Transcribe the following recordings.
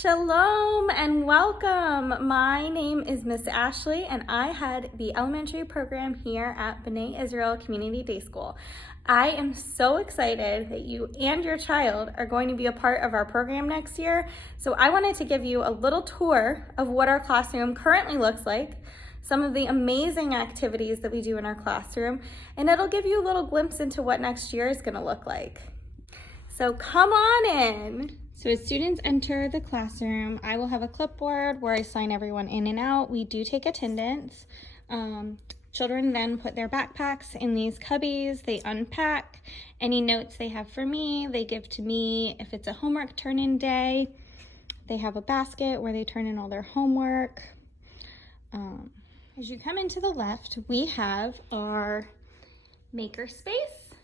Shalom and welcome. My name is Miss Ashley and I head the elementary program here at B'nai Israel Community Day School. I am so excited that you and your child are going to be a part of our program next year. So I wanted to give you a little tour of what our classroom currently looks like, some of the amazing activities that we do in our classroom, and it'll give you a little glimpse into what next year is going to look like. So come on in. So as students enter the classroom, I will have a clipboard where I sign everyone in and out. We do take attendance. Children then put their backpacks in these cubbies. They unpack. Any notes they have for me, they give to me. If it's a homework turn-in day, they have a basket where they turn in all their homework. As you come into the left, we have our maker space.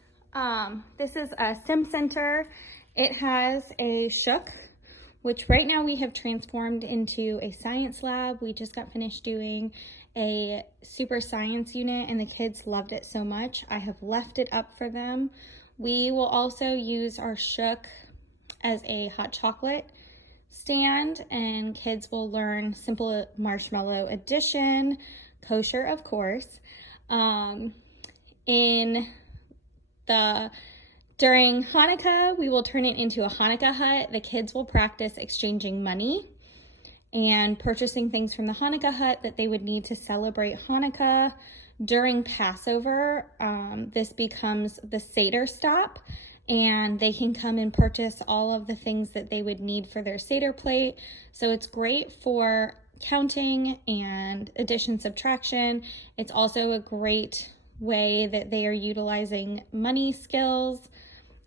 This is a STEM center. It has a shook, which right now we have transformed into a science lab. We just got finished doing a super science unit and the kids loved it so much. I have left it up for them. We will also use our shook as a hot chocolate stand and kids will learn simple marshmallow addition, kosher of course. During Hanukkah, we will turn it into a Hanukkah hut. The kids will practice exchanging money and purchasing things from the Hanukkah hut that they would need to celebrate Hanukkah. During Passover, this becomes the Seder stop, and they can come and purchase all of the things that they would need for their Seder plate. So it's great for counting and addition, subtraction. It's also a great way that they are utilizing money skills.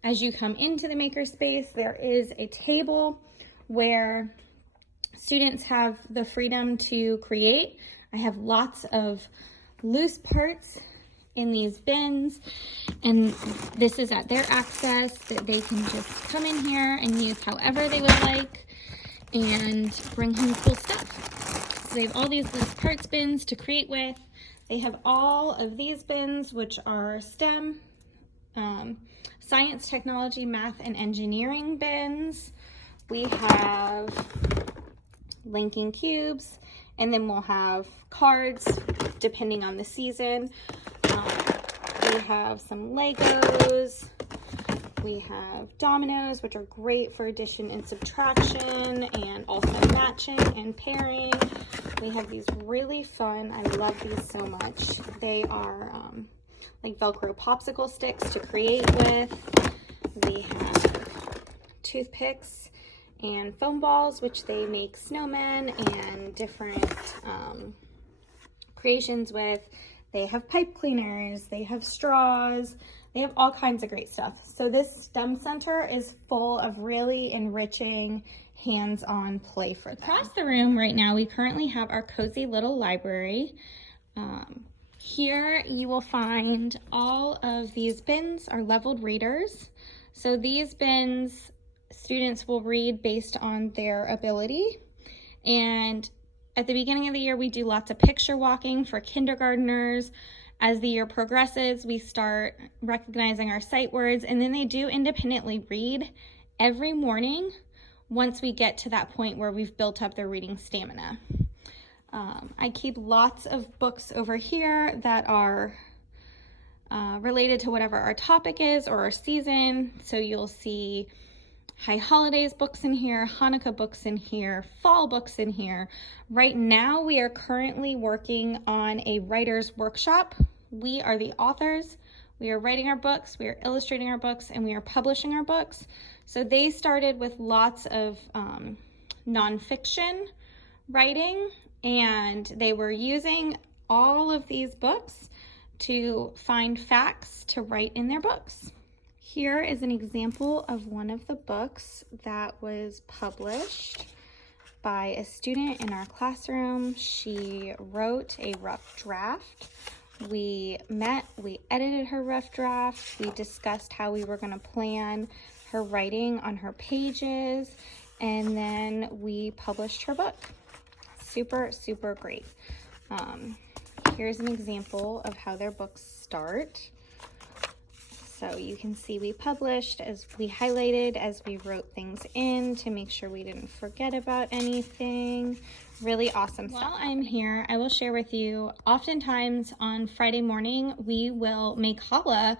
As you come into the makerspace, there is a table where students have the freedom to create. I have lots of loose parts in these bins, and this is at their access that they can just come in here and use however they would like and bring home cool stuff. So they have all these loose parts bins to create with. They have all of these bins, which are STEM, science, technology, math, and engineering bins. We have linking cubes, and then we'll have cards depending on the season. We have some Legos. We have dominoes, which are great for addition and subtraction, and also matching and pairing. We have these really fun, I love these so much. They are like Velcro popsicle sticks to create with. We have toothpicks and foam balls, which they make snowmen and different creations with. They have pipe cleaners, they have straws, they have all kinds of great stuff. So this STEM center is full of really enriching hands-on play for them. Across the room right now, we currently have our cozy little library. Here you will find all of these bins are leveled readers. So these bins, students will read based on their ability. And at the beginning of the year, we do lots of picture walking for kindergartners. As the year progresses, we start recognizing our sight words, and then they do independently read every morning once we get to that point where we've built up their reading stamina. I keep lots of books over here that are related to whatever our topic is or our season. So you'll see High Holidays books in here, Hanukkah books in here, fall books in here. Right now, we are currently working on a writer's workshop. We are the authors. We are writing our books, we are illustrating our books, and we are publishing our books. So they started with lots of nonfiction writing, and they were using all of these books to find facts to write in their books. Here is an example of one of the books that was published by a student in our classroom. She wrote a rough draft. We met, we edited her rough draft. We discussed how we were going to plan her writing on her pages, and then we published her book. Super, super great. Here's an example of how their books start. So you can see we published as we highlighted as we wrote things in to make sure we didn't forget about anything. Really awesome stuff. While I'm here, I will share with you, oftentimes on Friday morning, we will make challah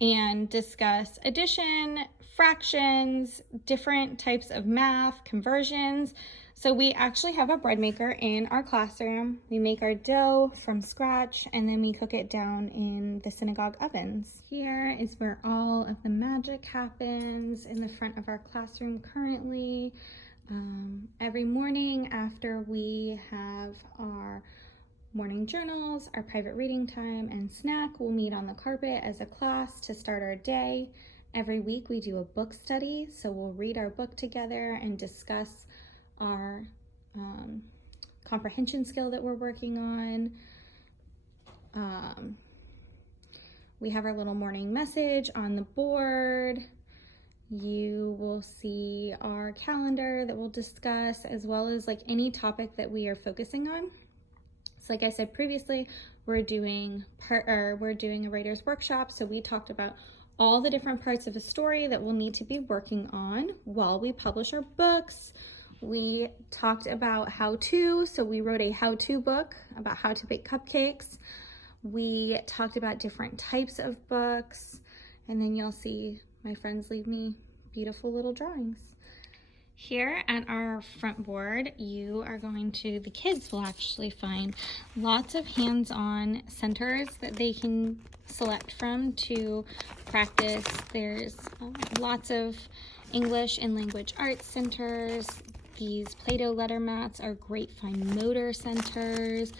and discuss addition, fractions, different types of math, conversions. So we actually have a bread maker in our classroom. We make our dough from scratch and then we cook it down in the synagogue ovens. Here is where all of the magic happens in the front of our classroom currently. Every morning after we have our morning journals, our private reading time, and snack, we'll meet on the carpet as a class to start our day. Every week we do a book study, so we'll read our book together and discuss our comprehension skill that we're working on. We have our little morning message on the board. You will see our calendar that we'll discuss, as well as like any topic that we are focusing on. So like I said previously, we're doing a writer's workshop. So we talked about all the different parts of a story that we'll need to be working on while we publish our books. We talked about how-to, so we wrote a how-to book about how to bake cupcakes. We talked about different types of books, and then you'll see my friends leave me beautiful little drawings. Here at our front board, the kids will actually find lots of hands-on centers that they can select from to practice. There's lots of English and language arts centers. These Play-Doh letter mats are great fine motor centers.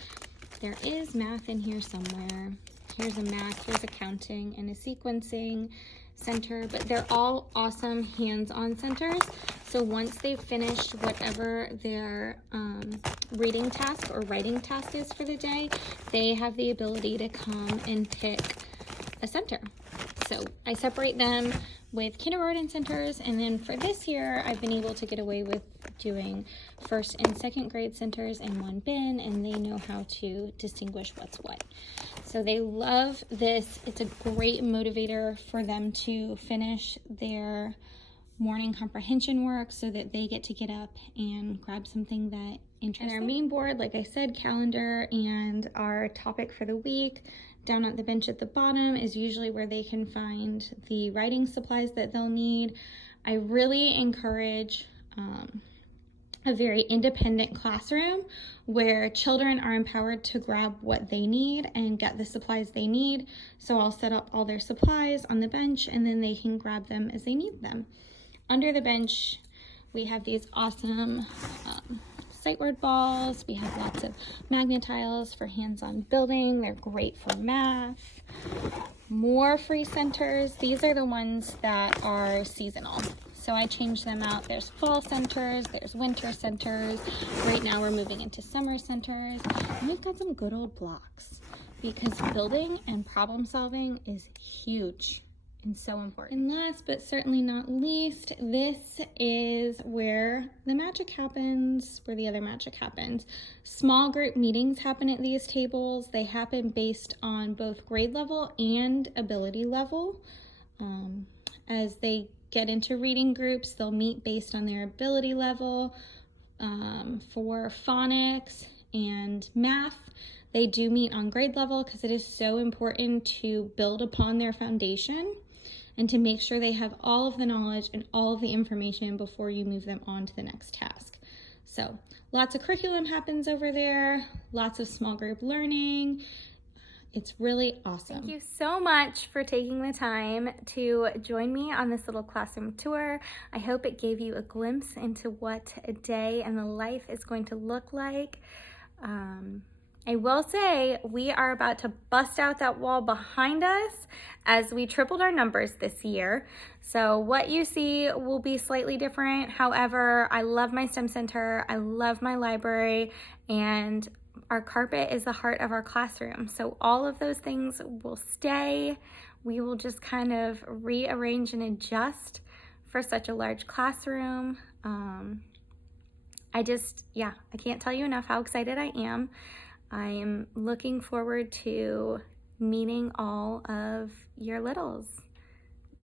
There is math in here somewhere. Here's a math, here's accounting, and a sequencing center, but they're all awesome hands-on centers. So once they've finished whatever their reading task or writing task is for the day, they have the ability to come and pick a center. So I separate them with kindergarten centers, and then for this year I've been able to get away with doing first and second grade centers in one bin, and they know how to distinguish what's what. So they love this. It's a great motivator for them to finish their morning comprehension work so that they get to get up and grab something that interests them. And our main board, like I said, calendar and our topic for the week. Down at the bench at the bottom is usually where they can find the writing supplies that they'll need. I really encourage a very independent classroom where children are empowered to grab what they need and get the supplies they need. So I'll set up all their supplies on the bench and then they can grab them as they need them. Under the bench, we have these awesome sight word balls. We have lots of magnet tiles for hands-on building. They're great for math. More free centers. These are the ones that are seasonal. So I change them out. There's fall centers, there's winter centers. Right now we're moving into summer centers. And we've got some good old blocks because building and problem solving is huge and so important. And last but certainly not least, this is where the magic happens, where the other magic happens. Small group meetings happen at these tables. They happen based on both grade level and ability level. As they get into reading groups, they'll meet based on their ability level. For phonics and math, they do meet on grade level because it is so important to build upon their foundation and to make sure they have all of the knowledge and all of the information before you move them on to the next task. So lots of curriculum happens over there, lots of small group learning. It's really awesome. Thank you so much for taking the time to join me on this little classroom tour. I hope it gave you a glimpse into what a day and the life is going to look like. I will say we are about to bust out that wall behind us as we tripled our numbers this year. So what you see will be slightly different. However, I love my STEM center. I love my library, and our carpet is the heart of our classroom. So all of those things will stay. We will just kind of rearrange and adjust for such a large classroom. I can't tell you enough how excited I am. I am looking forward to meeting all of your littles.